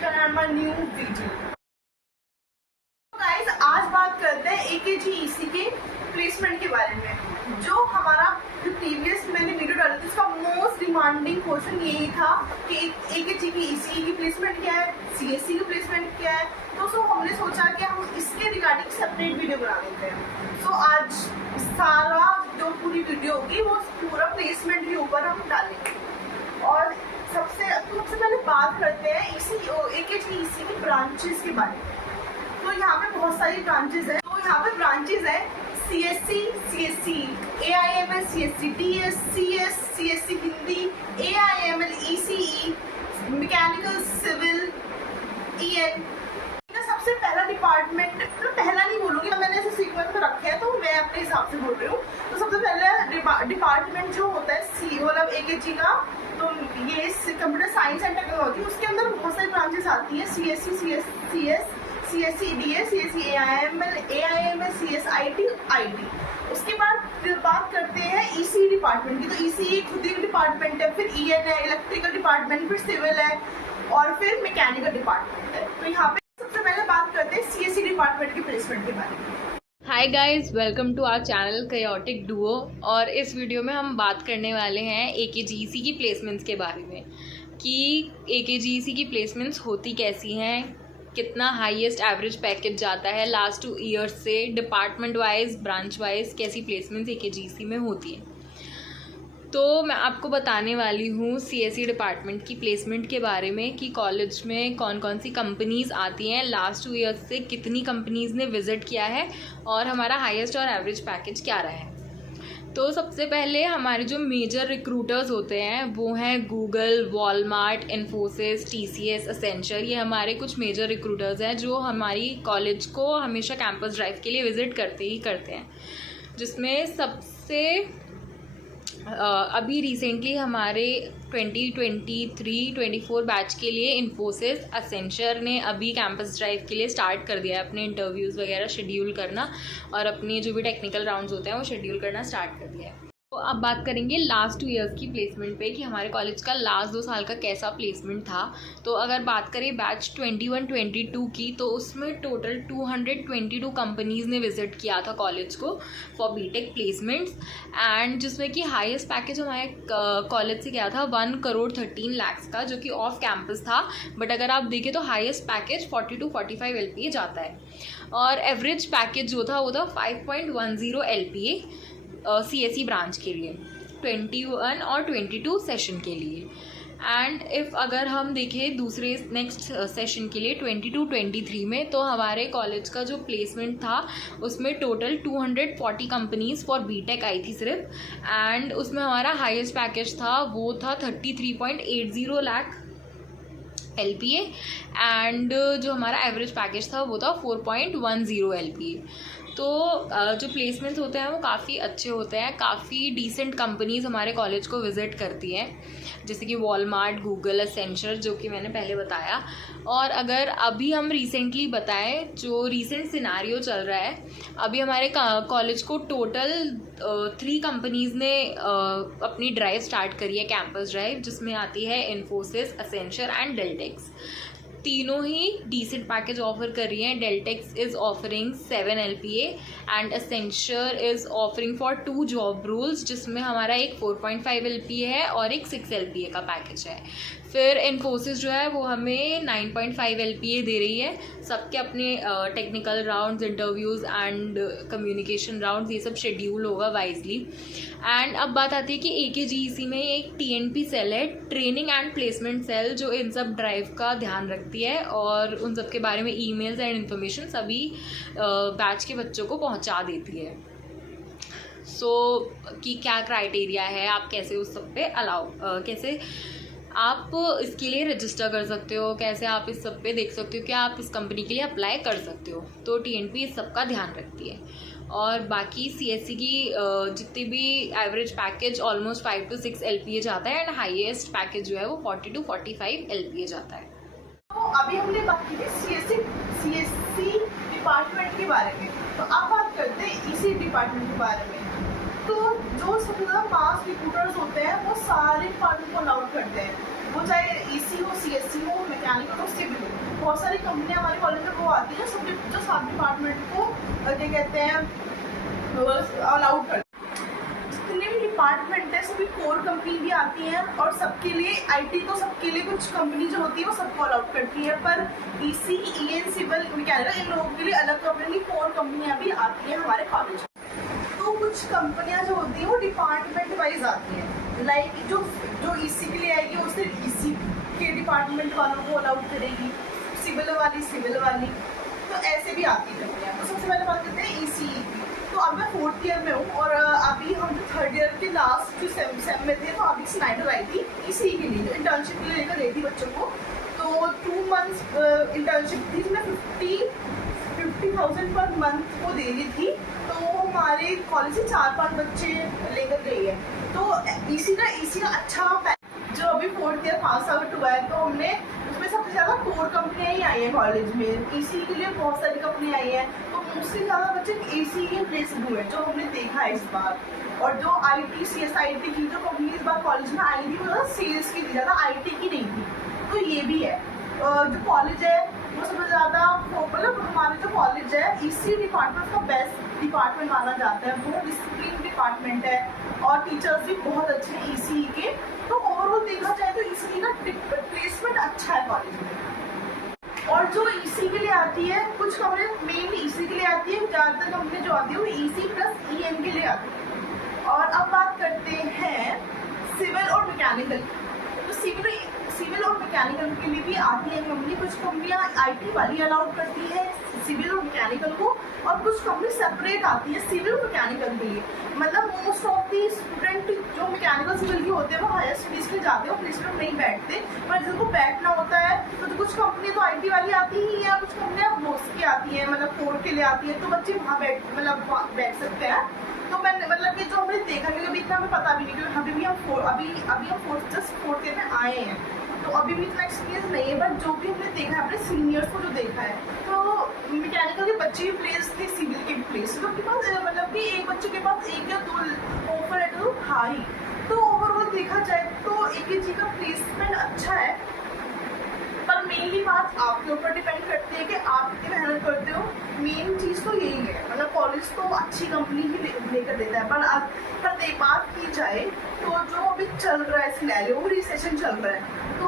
information and my new video. Guys, आज बात करते हैं AKGEC के प्लेसमेंट के बारे में। जो हमारा जो प्रीवियस मैंने वीडियो डाली थी उसका मोस्ट डिमांडिंग क्वेश्चन यही था कि AKGEC की प्लेसमेंट क्या है, CSC की प्लेसमेंट क्या है। तो हमने सोचा कि हम इसके रिगार्डिंग सेपरेट वीडियो बना देते हैं। तो आज सारा जो पूरी वीडियो होगी वो पूरा प्लेसमेंट के ऊपर हम डालेंगे। और सबसे पहले बात करते हैं AKGEC की ब्रांचेस के बारे में। तो यहाँ पे बहुत सारी ब्रांचेस है। तो यहाँ पे ब्रांचेस है CSC, AIML CSC, DS, CS, CSC Hindi, AIML ECE, mechanical civil, EN। सबसे पहला डिपार्टमेंट, मतलब पहला नहीं बोलूँगी, मैंने ऐसे सीक्वेंस में रखे हैं तो मैं अपने हिसाब से बोल रही हूँ। तो सबसे पहले डिपार्टमेंट जो होता है मतलब AKG का, तो ये कंप्यूटर साइंस एंड टेक्नोलॉजी, उसके अंदर बहुत सारी ब्रांचेस आती है। CSC, CS, CSC DS, CSC AIML CS IT। उसके बाद बात करते हैं ECE डिपार्टमेंट की। तो ECE खुद ही डिपार्टमेंट है, फिर EN है, इलेक्ट्रिकल डिपार्टमेंट, फिर सिविल है और फिर मैकेनिकल डिपार्टमेंट है। तो यहाँ पे सबसे पहले बात करते हैं CSC डिपार्टमेंट के प्लेसमेंट के बारे में। Hi guys, welcome to our channel chaotic duo. और इस वीडियो में हम बात करने वाले हैं AKGEC की प्लेसमेंट्स के बारे में कि AKGEC की प्लेसमेंट्स होती कैसी हैं, कितना हाईएस्ट एवरेज पैकेज जाता है लास्ट 2 ईयर्स से, डिपार्टमेंट वाइज ब्रांच वाइज कैसी प्लेसमेंट्स AKGEC में होती है। तो मैं आपको बताने वाली हूँ CSE डिपार्टमेंट की प्लेसमेंट के बारे में कि कॉलेज में कौन कौन सी कंपनीज़ आती हैं, लास्ट 2 ईयर्स से कितनी कंपनीज़ ने विज़िट किया है और हमारा हाईएस्ट और एवरेज पैकेज क्या रहा है। तो सबसे पहले हमारे जो मेजर रिक्रूटर्स होते हैं वो हैं Google, Walmart, Infosys, TCS, Accenture. ये हमारे कुछ मेजर रिक्रूटर्स हैं जो हमारी कॉलेज को हमेशा कैंपस ड्राइव के लिए विज़िट करते हैं। जिसमें सबसे अभी रिसेंटली हमारे 2023-24 बैच के लिए इन्फोसिस, एसेंचर ने अभी कैंपस ड्राइव के लिए स्टार्ट कर दिया है अपने इंटरव्यूज़ वगैरह शेड्यूल करना, और अपने जो भी टेक्निकल राउंड्स होते हैं वो शेड्यूल करना स्टार्ट कर दिया है। तो अब बात करेंगे लास्ट 2 ईयर्स की प्लेसमेंट पे कि हमारे कॉलेज का लास्ट 2 साल का कैसा प्लेसमेंट था। तो अगर बात करें बैच 21-22 की, तो उसमें टोटल 222 कंपनीज़ ने विज़िट किया था कॉलेज को फॉर बीटेक प्लेसमेंट्स, एंड जिसमें कि हाईएस्ट पैकेज हमारे कॉलेज से गया था 1,13 लाख का, जो कि ऑफ कैंपस था। बट अगर आप देखें तो हाईएस्ट पैकेज 40-45 LPA जाता है, और एवरेज पैकेज जो था वो था 5.10 LPA CSE ब्रांच के लिए 21 और 22 सेशन के लिए। एंड इफ़ अगर हम देखें दूसरे नेक्स्ट सेशन के लिए 22-23 में, तो हमारे कॉलेज का जो प्लेसमेंट था उसमें टोटल 240 कंपनीज़ फॉर बीटेक आई थी सिर्फ, एंड उसमें हमारा हाईएस्ट पैकेज था वो था 33.80 लाख LPA, एंड जो हमारा एवरेज पैकेज था वो था 4.10 LPA। तो जो प्लेसमेंट्स होते हैं वो काफ़ी अच्छे होते हैं, काफ़ी डिसेंट कंपनीज़ हमारे कॉलेज को विज़िट करती हैं, जैसे कि वॉलमार्ट, गूगल, एसेंचर, जो कि मैंने पहले बताया। और अगर अभी हम रिसेंटली बताएं, जो रिसेंट सिनारियो चल रहा है, अभी हमारे कॉलेज को टोटल 3 कंपनीज़ ने अपनी ड्राइव स्टार्ट करी है, कैंपस ड्राइव, जिसमें आती है इन्फोसिस, एसेंचर एंड डेल्टेक्स। तीनों ही डिसेंट पैकेज ऑफर कर रही हैं। Deltax is offering 7 LPA and Accenture is offering for 2 job roles, जिसमें हमारा एक 4.5 LPA है और एक 6 LPA का पैकेज है। फिर इन्फोसिस जो है वो हमें 9.5 LPA दे रही है। सबके अपने technical rounds, interviews and communication rounds, ये सब शेड्यूल होगा वाइजली। एंड अब बात आती है कि AKGEC में एक TNP सेल है, ट्रेनिंग एंड प्लेसमेंट सेल, जो इन सब ड्राइव का ध्यान रखती है और उन सब के बारे में ईमेल्स एंड इन्फॉर्मेशन सभी बैच के बच्चों को पहुंचा देती है। कि क्या क्राइटेरिया है, आप कैसे उस सब पे कैसे आप इसके लिए रजिस्टर कर सकते हो, कैसे आप इस सब पे देख सकते हो कि आप इस कंपनी के लिए अप्लाई कर सकते हो। तो TNP इस सब का ध्यान रखती है। और बाकी CSE की जितनी भी average package almost 5 to 6 LPA जाता है, एंड हाईएस्ट पैकेज जो है वो 40-45 LPA जाता है। तो अभी हमने बात की थी CSC डिपार्टमेंट के बारे में। तो अब बात करते हैं ECE डिपार्टमेंट के बारे में। तो जो सबसे ज़्यादा पास रिक्रूटर्स होते हैं वो सारे डिपार्टमेंट को अलाउड करते हैं, वो चाहे ECE हो, CSE हो, मैकेनिकल हो, सिविल हो। बहुत सारी कंपनियां हमारे कॉलेज में वो आती है सब जो 7 डिपार्टमेंट को क्या कहते हैं अलाउड कर, जितने भी डिपार्टमेंट है सभी कोर कंपनी भी आती हैं और सबके लिए आईटी तो सबके लिए कुछ कंपनी जो होती है वो सबको अलाउड करती है, पर ईसी ईएन सिविल मैकेनिकल इन लोगों के लिए अलग कंपनी कोर कंपनियां भी आती हैं हमारे कॉलेज में। तो कुछ कंपनियां जो होती हैं वो डिपार्टमेंट वाइज आती हैं, लाइक जो ईसी के लिए आएगी वो सिर्फ ईसी के डिपार्टमेंट वालों को अलाउड करेगी, सिविल वाली, तो ऐसे भी आती है कंपनियां। तो सबसे पहले बात करते हैं ईसी की। तो अब मैं 4th ईयर में हूँ और अभी हम जो 3rd ईयर के लास्ट जो सेम में थे तो अभी स्नाइडर आई थी इसी के लिए, जो इंटर्नशिप के लिए लेकर गई थी बच्चों को। तो 2 मंथ्स इंटर्नशिप थी जिसमें 50,000 पर मंथ को दे रही थी। तो हमारे कॉलेज से 4-5 बच्चे लेकर गई है। तो इसी का अच्छा जो अभी 4th ईयर पास आउट हुआ है तो हमने उसमें सबसे ज़्यादा कोर कंपनियाँ ही आई हैं कॉलेज में, इसी के लिए बहुत सारी कंपनी आई हैं। तो उससे ज़्यादा बच्चे इसी के प्लेस हुए जो हमने देखा है इस बार। और जो IT CSIT की जो कंपनी इस बार कॉलेज में आई थी वो ज़्यादा सेल्स की थी, ज़्यादा IT की नहीं थी। तो ये भी है जो कॉलेज है वो सबसे ज़्यादा मतलब हमारे जो कॉलेज है इसी डिपार्टमेंट का बेस्ट डिपार्टमेंट माना जाता है, बहुत डिसिप्लिन डिपार्टमेंट है और टीचर्स भी बहुत अच्छे हैं ECE के। तो ओवरऑल देखा जाए तो ECE का प्लेसमेंट अच्छा है कॉलेज में। और जो ECE के लिए आती है कुछ कंपनी मेनली ECE के लिए आती है, ज़्यादातर कंपनी जो आती है वो EC + EN के लिए आती है। और अब बात करते हैं सिविल और मैकेनिकल। तो सिविल और मैकेनिकल के लिए भी आती है कंपनी, कुछ कंपनियां IT वाली अलाउड करती है सिविल और मैकेनिकल को और कुछ कंपनी सेपरेट आती है सिविल और मैकेनिकल के लिए। मतलब मोस्ट ऑफ दी स्टूडेंट जो मैकेनिकल सिविल के होते हैं वो हायर स्टडीज़ के लिए जाते हैं, वो प्लेसमेंट नहीं बैठते, पर जिनको बैठना होता है तो कुछ कंपनी तो IT वाली आती ही है, कुछ कंपनियाँ मोस्ट की आती हैं, मतलब कोर के लिए आती है, तो बच्चे वहाँ बैठ सकते हैं। तो मैंने मतलब कि जो हमने देखा कि अभी इतना हमें पता भी नहीं, क्योंकि अभी हम जस्ट 4th ईयर में आए हैं तो अभी भी इतना एक्सपीरियंस नहीं है, बट जो भी हमने देखा है अपने सीनियर्स को जो देखा है तो मैकेनिकल के बच्चे भी प्लेस थे, सिविल के भी प्लेस, तो उनके पास मतलब कि एक बच्चे के पास 1 या 2 ऑफर है तो था ही। तो ओवरऑल देखा जाए तो AKG का प्लेसमेंट अच्छा है, पर मेनली बात आपके ऊपर डिपेंड करती है कि आप कितनी मेहनत करते हो। मेन चीज़ तो यही है, मतलब कॉलेज तो अच्छी कंपनी ही लेकर देता है, पर बात की जाए तो जो अभी चल रहा है सिनेरियो वो रिसेशन चल रहा है, तो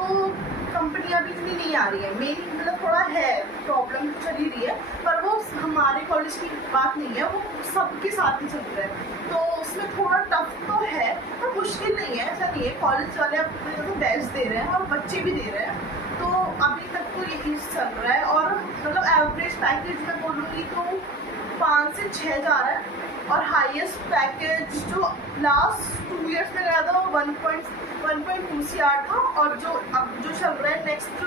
कंपनियां भी इतनी नहीं आ रही है। मेन मतलब थोड़ा है प्रॉब्लम तो चल ही रही है, पर वो हमारे कॉलेज की बात नहीं है, वो सबके साथ ही चल रहा है, तो उसमें थोड़ा टफ तो है पर मुश्किल नहीं है, ऐसा नहीं है। कॉलेज वाले अपने तो बेस्ट दे रहे हैं और बच्चे भी दे रहे हैं, तो अभी तक तो यही चल रहा है। और मतलब एवरेज पैकेज मैं बोलूँगी तो 5 से 6 जा रहा है, और हाईएस्ट पैकेज जो लास्ट 2 ईयर्स में गया था वो 1.2 CR था, और जो अब जो चल रहा है नेक्स्ट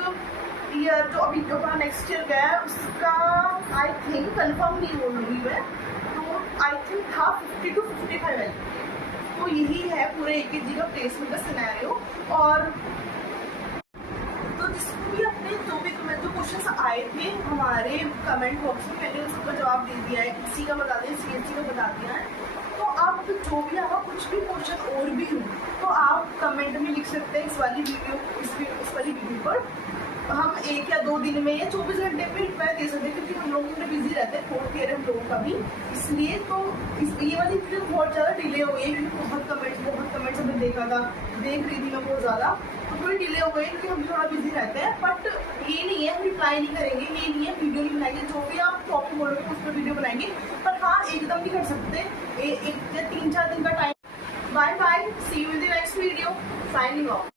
ईयर जो अभी जो नेक्स्ट ईयर गया है उसका आई थिंक कंफर्म नहीं बोलूँगी मैं, तो आई थिंक था 50 to 55 है। तो यही है पूरे AKG का प्लेसमेंट का सिनेरियो। और तो जिसको भी अपने जो क्वेश्चन आए थे हमारे कमेंट बॉक्स में मैंने उसका जवाब दे दिया है, किसी का बता दिया, CSC का बता दिया है। तो आप जो भी आपका कुछ भी क्वेश्चन और भी हो तो आप कमेंट में लिख सकते हैं इस वाली वीडियो पर। हम 1 या 2 दिन में या 24 घंटे में रिप्लाई दे सकते हैं, क्योंकि हम लोग इतने बिजी रहते हैं 4th ईयर हम लोगों का भी, इसलिए तो ये वाली वीडियो बहुत ज़्यादा डिले हो गई, क्योंकि बहुत कमेंट्स हमने देखा था, देख रही थी मैं बहुत ज़्यादा, तो थोड़ी डिले हो गई क्योंकि हम थोड़ा बिजी रहते हैं। बट ये नहीं है हम रिप्लाई नहीं करेंगे, ये नहीं है वीडियो नहीं बनाएंगे, जो भी आप टॉपिक बोलोगे उस पर वीडियो बनाएंगे, पर हाँ एकदम नहीं कर सकते, 1 या 3-4 दिन का time. Bye bye, see you in the next video, signing of.